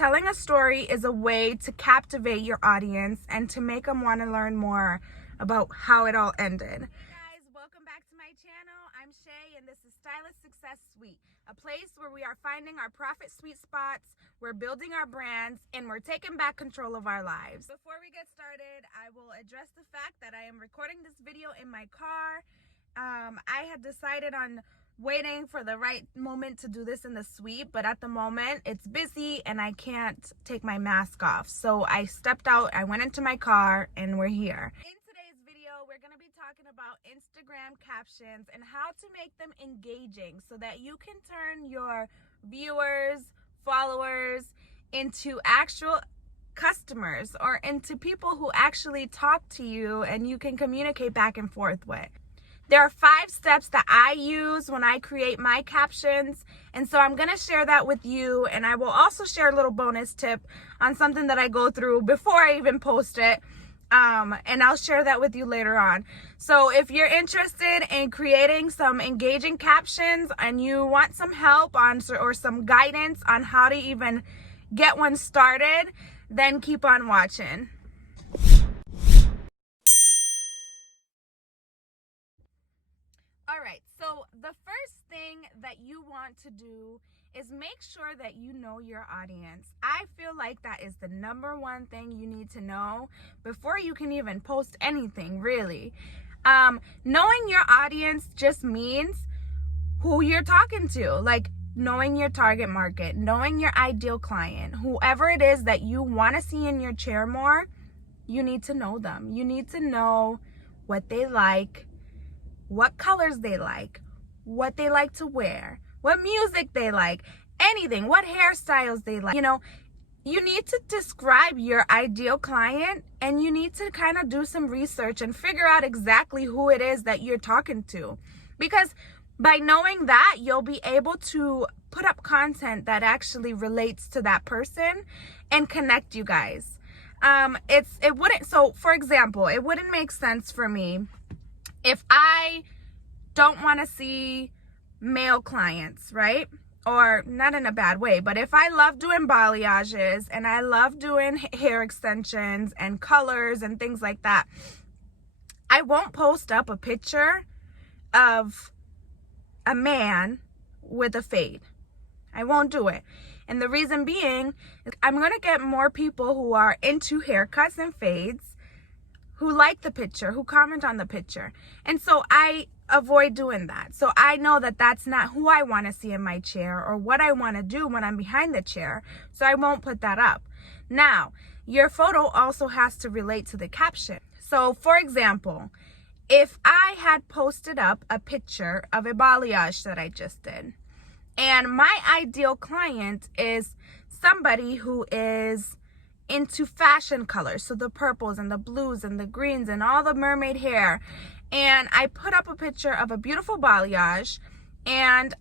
Telling a story is a way to captivate your audience and to make them want to learn more about how it all ended. Hey guys, welcome back to my channel. I'm Shay and this is Stylist Success Suite, a place where we are finding our profit sweet spots, we're building our brands, and we're taking back control of our lives. Before we get started, I will address the fact that I am recording this video in my car. I had decided on waiting for the right moment to do this in the suite, but at the moment it's busy and I can't take my mask off. So I stepped out, I went into my car, and we're here. In today's video, we're going to be talking about Instagram captions and how to make them engaging so that you can turn your viewers, followers into actual customers or into people who actually talk to you and you can communicate back and forth with. There are 5 steps that I use when I create my captions, and so I'm going to share that with you, and I will also share a little bonus tip on something that I go through before I even post it, and I'll share that with you later on. So if you're interested in creating some engaging captions and you want some help on or some guidance on how to even get one started, then keep on watching. Alright, so the first thing that you want to do is make sure that you know your audience. I feel like that is the number one thing you need to know before you can even post anything, really. Knowing your audience just means who you're talking to, like knowing your target market, knowing your ideal client, whoever it is that you want to see in your chair more, you need to know them. You need to know what they like, what colors they like, what they like to wear, what music they like, anything, what hairstyles they like. You know, you need to describe your ideal client and you need to kind of do some research and figure out exactly who it is that you're talking to. Because by knowing that, you'll be able to put up content that actually relates to that person and connect you guys. So for example, it wouldn't make sense for me if I don't want to see male clients, right? Or not in a bad way, but if I love doing balayages and I love doing hair extensions and colors and things like that, I won't post up a picture of a man with a fade. I won't do it. And the reason being, I'm going to get more people who are into haircuts and fades, who like the picture, who comment on the picture. And so I avoid doing that. So I know that that's not who I want to see in my chair or what I want to do when I'm behind the chair. So I won't put that up. Now, your photo also has to relate to the caption. So for example, if I had posted up a picture of a balayage that I just did, and my ideal client is somebody who is into fashion colors, so the purples and the blues and the greens and all the mermaid hair, and I put up a picture of a beautiful balayage, and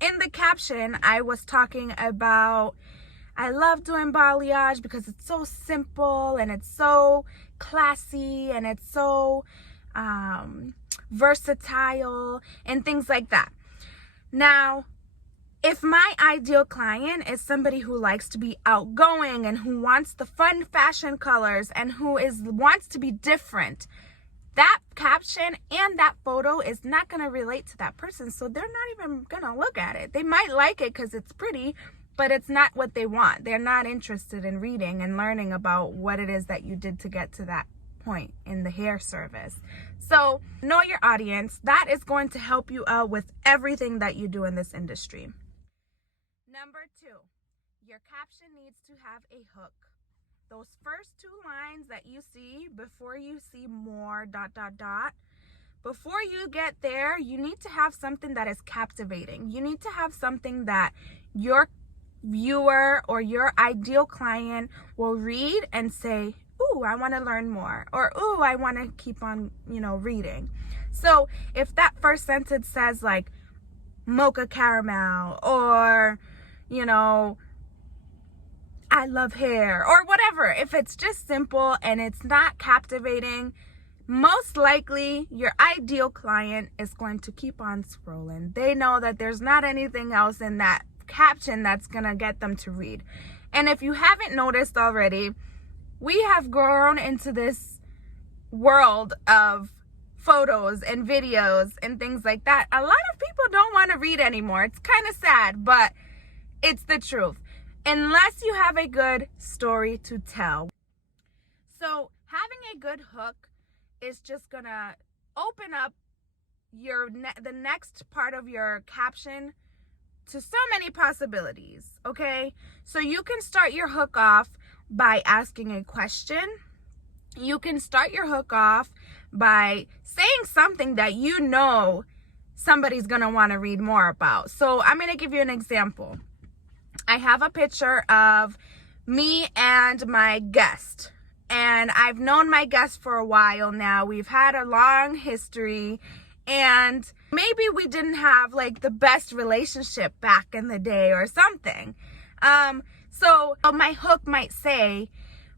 in the caption I was talking about I love doing balayage because it's so simple and it's so classy and it's so versatile and things like that. Now, if my ideal client is somebody who likes to be outgoing and who wants the fun fashion colors and who wants to be different, that caption and that photo is not going to relate to that person. So they're not even going to look at it. They might like it because it's pretty, but it's not what they want. They're not interested in reading and learning about what it is that you did to get to that point in the hair service. So know your audience. That is going to help you out with everything that you do in this industry. Number 2, your caption needs to have a hook. Those first 2 lines that you see before you see more ... before you get there, you need to have something that is captivating. You need to have something that your viewer or your ideal client will read and say, ooh, I want to learn more, or ooh, I want to keep on, reading. So if that first sentence says like mocha caramel, or I love hair, or whatever, if it's just simple and it's not captivating, most likely your ideal client is going to keep on scrolling. They know that there's not anything else in that caption that's gonna get them to read. And if you haven't noticed already, we have grown into this world of photos and videos and things like that. A lot of people don't want to read anymore. It's kind of sad, but it's the truth. Unless you have a good story to tell. So having a good hook is just gonna open up the next part of your caption to so many possibilities, okay? So you can start your hook off by asking a question. You can start your hook off by saying something that you know somebody's gonna want to read more about. So I'm gonna give you an example. I have a picture of me and my guest, and I've known my guest for a while now. We've had a long history, and maybe we didn't have like the best relationship back in the day or something. So my hook might say,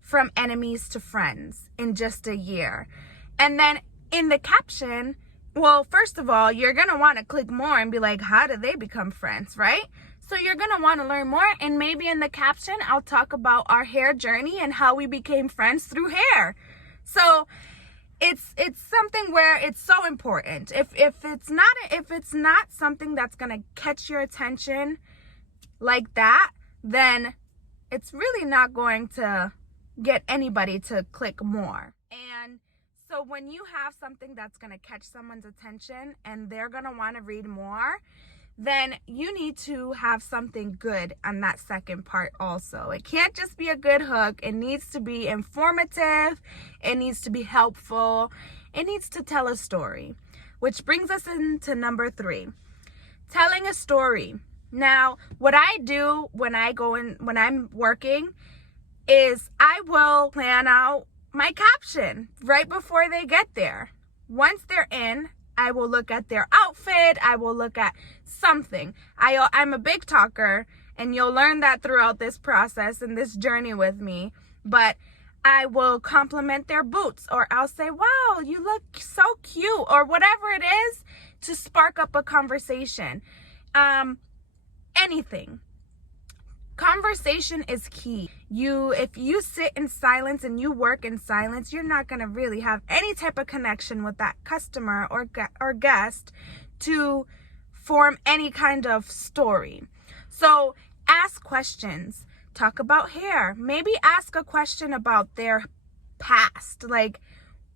from enemies to friends in just a year. And then in the caption, well, first of all, you're going to want to click more and be like, how did they become friends, right? So you're going to want to learn more. And maybe in the caption, I'll talk about our hair journey and how we became friends through hair. So it's something where it's so important. If it's not something that's going to catch your attention like that, then it's really not going to get anybody to click more. And so when you have something that's going to catch someone's attention and they're going to want to read more, then you need to have something good on that second part also. It can't just be a good hook. It needs to be informative. It needs to be helpful. It needs to tell a story, which brings us into number 3, telling a story. Now, what I do when I'm working is I will plan out my caption right before they get there. Once they're in, I will look at their outfit. I will look at something. I'm a big talker, and you'll learn that throughout this process and this journey with me. But I will compliment their boots, or I'll say, wow, you look so cute, or whatever it is to spark up a conversation. Anything. Conversation is key. If you sit in silence and you work in silence, you're not going to really have any type of connection with that customer or guest to form any kind of story. So ask questions. Talk about hair. Maybe ask a question about their past, like,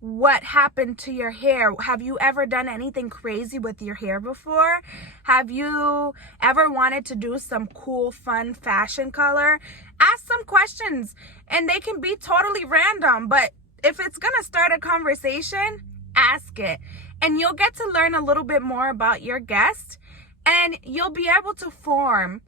what happened to your hair? Have you ever done anything crazy with your hair before? Have you ever wanted to do some cool, fun fashion color? Ask some questions, and they can be totally random, but if it's going to start a conversation, ask it. And you'll get to learn a little bit more about your guest, and you'll be able to form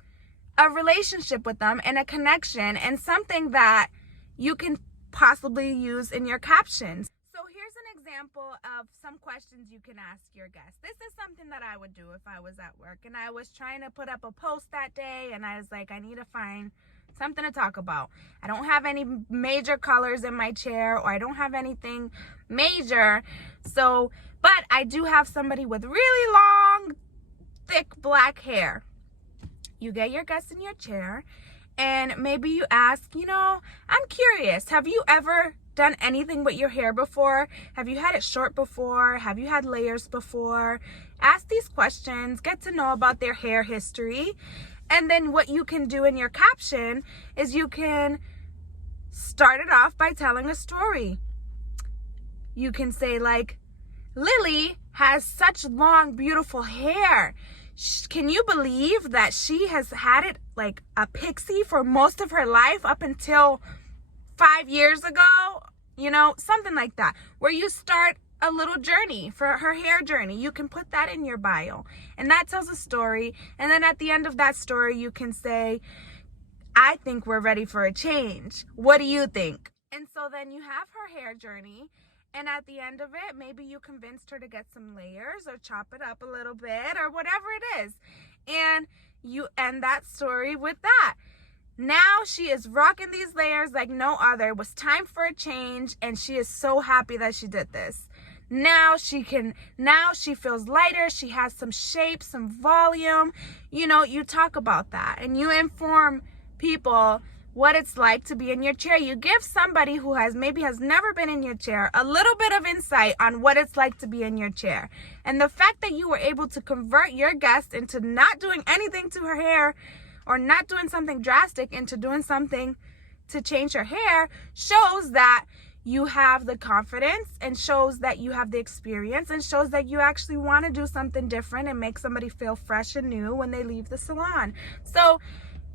a relationship with them and a connection and something that you can possibly use in your captions. So here's an example of some questions you can ask your guests. This is something that I would do if I was at work and I was trying to put up a post that day, and I was like, I need to find something to talk about. I don't have any major colors in my chair, or I don't have anything major. So, but I do have somebody with really long, thick black hair. You get your guest in your chair, and maybe you ask, I'm curious, have you ever done anything with your hair before? Have you had it short before? Have you had layers before? Ask these questions, get to know about their hair history. And then what you can do in your caption is you can start it off by telling a story. You can say, like, Lily has such long, beautiful hair. Can you believe that she has had it like a pixie for most of her life up until 5 years ago? Something like that, where you start a little journey for her hair journey. You can put that in your bio, and that tells a story. And then at the end of that story, you can say, I think we're ready for a change. What do you think? And so then you have her hair journey. And at the end of it, maybe you convinced her to get some layers or chop it up a little bit or whatever it is. And you end that story with that. Now she is rocking these layers like no other. It was time for a change, and she is so happy that she did this. Now she feels lighter. She has some shape, some volume. You talk about that, and you inform people what it's like to be in your chair. You give somebody who has never been in your chair a little bit of insight on what it's like to be in your chair. And the fact that you were able to convert your guest into not doing anything to her hair, or not doing something drastic into doing something to change her hair, shows that you have the confidence, and shows that you have the experience, and shows that you actually want to do something different and make somebody feel fresh and new when they leave the salon. So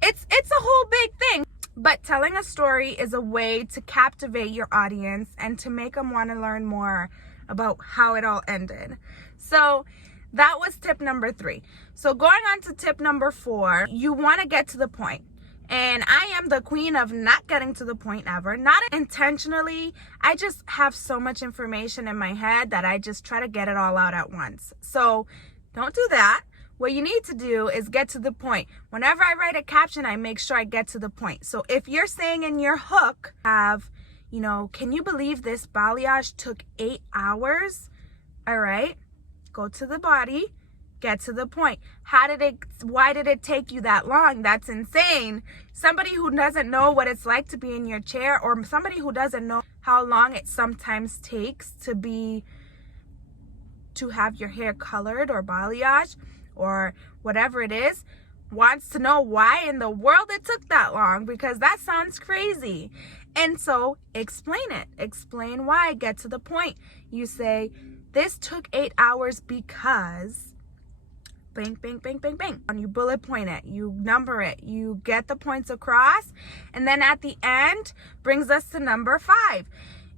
it's a whole big thing. But telling a story is a way to captivate your audience and to make them want to learn more about how it all ended. So that was tip number 3. So going on to tip number 4, you want to get to the point. And I am the queen of not getting to the point ever, not intentionally. I just have so much information in my head that I just try to get it all out at once. So don't do that. What you need to do is get to the point. Whenever I write a caption, I make sure I get to the point. So if you're saying in your hook, can you believe this balayage took 8 hours? All right, go to the body, get to the point. Why did it take you that long? That's insane. Somebody who doesn't know what it's like to be in your chair, or somebody who doesn't know how long it sometimes takes to have your hair colored or balayage, or whatever it is, wants to know why in the world it took that long, because that sounds crazy. And so explain it. Explain why. Get to the point. You say, this took 8 hours because bang, bang, bang, bang, bang. And you bullet point it. You number it. You get the points across. And then at the end brings us to number 5.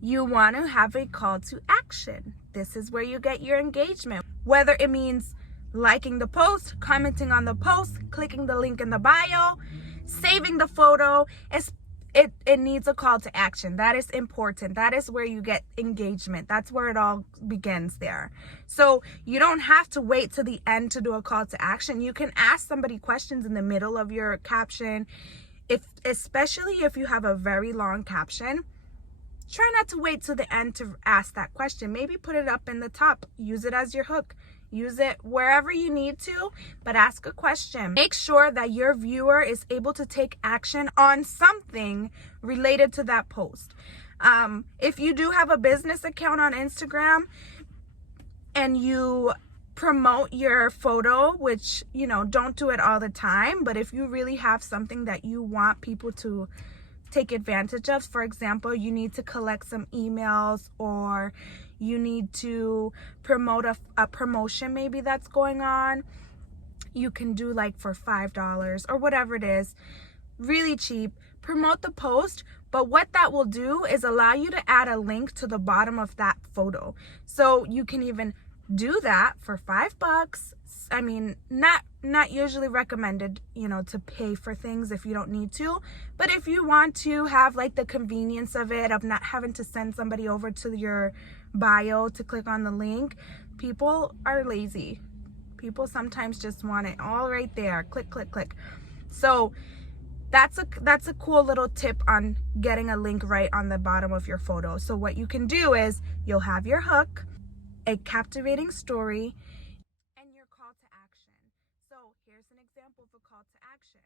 You want to have a call to action. This is where you get your engagement. Whether it means liking the post, commenting on the post, clicking the link in the bio, saving the photo. It needs a call to action. That is important. That is where you get engagement. That's where it all begins there. So you don't have to wait to the end to do a call to action. You can ask somebody questions in the middle of your caption. Especially if you have a very long caption, try not to wait to the end to ask that question. Maybe put it up in the top. Use it as your hook. Use it wherever you need to, but ask a question. Make sure that your viewer is able to take action on something related to that post. If you do have a business account on Instagram and you promote your photo, which, don't do it all the time, but if you really have something that you want people to take advantage of, for example, you need to collect some emails, or you need to promote a promotion maybe that's going on, you can do like for $5 or whatever it is, really cheap. Promote the post, but what that will do is allow you to add a link to the bottom of that photo. So you can even do that for $5. I mean, not usually recommended, to pay for things if you don't need to. But if you want to have like the convenience of it, of not having to send somebody over to your bio to click on the link. People are lazy. People sometimes just want it all right there. Click, click, click. So that's a cool little tip on getting a link right on the bottom of your photo. So what you can do is you'll have your hook, a captivating story, and your call to action. So here's an example of a call to action.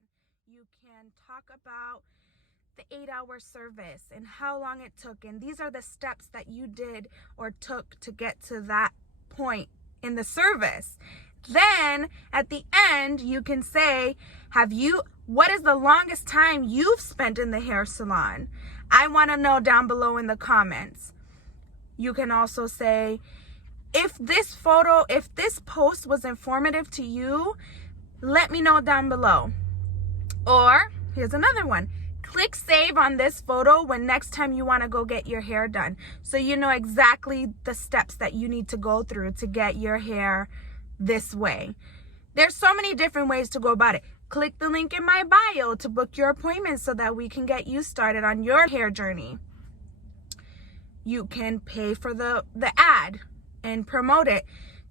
You can talk about the 8-hour service and how long it took, and these are the steps that you did or took to get to that point in the service. Then at the end you can say, what is the longest time you've spent in the hair salon? I want to know down below in the comments. You can also say, if this post was informative to you, let me know down below. Or here's another one. Click save on this photo when next time you want to go get your hair done. So you know exactly the steps that you need to go through to get your hair this way. There's so many different ways to go about it. Click the link in my bio to book your appointment so that we can get you started on your hair journey. You can pay for the ad and promote it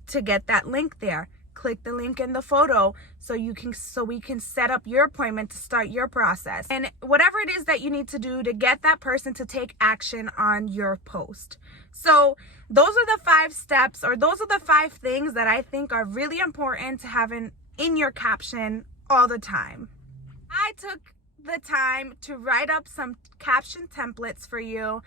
to get that link there. Click the link in the photo so we can set up your appointment to start your process. And whatever it is that you need to do to get that person to take action on your post. So those are the 5 steps, or those are the 5 things that I think are really important to have in your caption all the time. I took the time to write up some caption templates for you.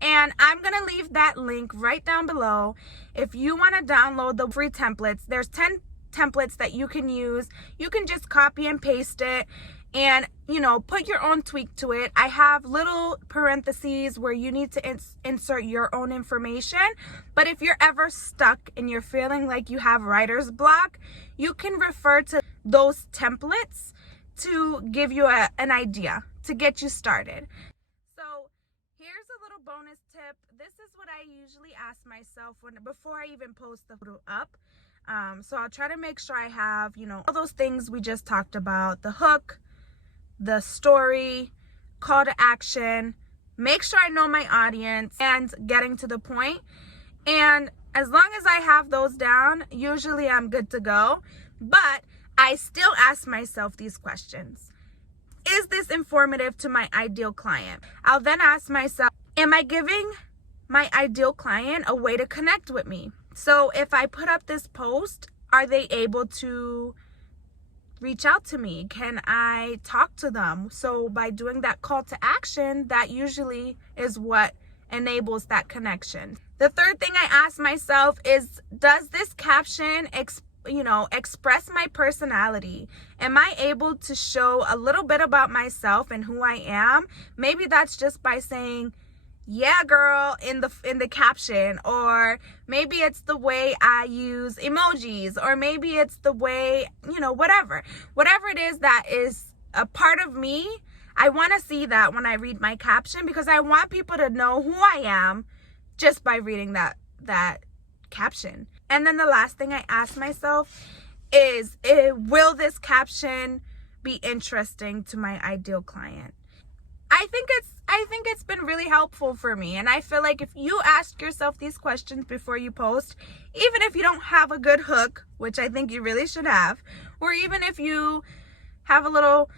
And I'm going to leave that link right down below. If you want to download the free templates, there's 10 templates that you can use. You can just copy and paste it and, you know, put your own tweak to it. I have little parentheses where you need to insert your own information. But if you're ever stuck and you're feeling like you have writer's block, you can refer to those templates to give you an idea, to get you started. So here's a little bonus tip. This is what I usually ask myself before I even post the photo up. So I'll try to make sure I have, you know, all those things we just talked about: the hook, the story, call to action, make sure I know my audience, and getting to the point. And as long as I have those down, usually I'm good to go. But I still ask myself these questions. Is this informative to my ideal client? I'll then ask myself, am I giving my ideal client a way to connect with me? So if I put up this post, are they able to reach out to me? Can I talk to them? So by doing that call to action, that usually is what enables that connection. The third thing I ask myself is, does this caption express my personality? Am I able to show a little bit about myself and who I am? Maybe that's just by saying, yeah girl, in the caption, or maybe it's the way I use emojis, or maybe it's the way, you know, whatever it is that is a part of me. I want to see that when I read my caption, because I want people to know who I am just by reading that caption. And then the last thing I ask myself is, will this caption be interesting to my ideal client? I think it's been really helpful for me. And I feel like if you ask yourself these questions before you post, even if you don't have a good hook, which I think you really should have, or even if you have a little,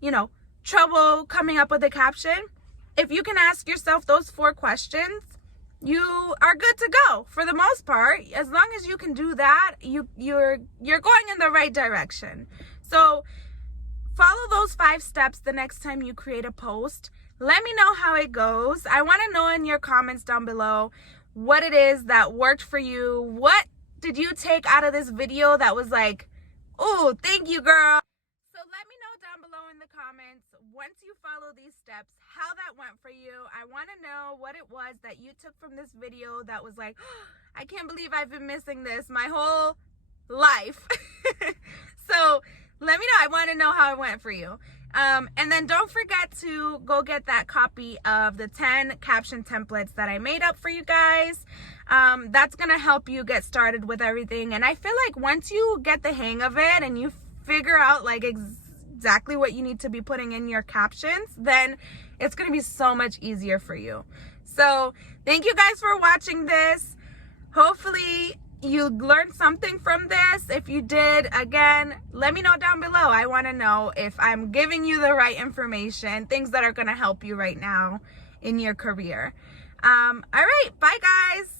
you know, trouble coming up with a caption, if you can ask yourself those 4 questions, you are good to go for the most part. As long as you can do that, you're going in the right direction. So follow those 5 steps the next time you create a post. Let me know how it goes. I want to know in your comments down below what it is that worked for you. What did you take out of this video that was like, oh, thank you, girl? So let me know down below in the comments, once you follow these steps, how that went for you. I want to know what it was that you took from this video that was like, oh, I can't believe I've been missing this my whole life. So let me know. I want to know how it went for you. And then don't forget to go get that copy of the 10 caption templates that I made up for you guys. That's going to help you get started with everything. And I feel like once you get the hang of it and you figure out like exactly what you need to be putting in your captions, then it's going to be so much easier for you. So thank you guys for watching this. Hopefully you learned something from this. If you did, again, let me know down below. I want to know if I'm giving you the right information, things that are going to help you right now in your career. All right, bye guys.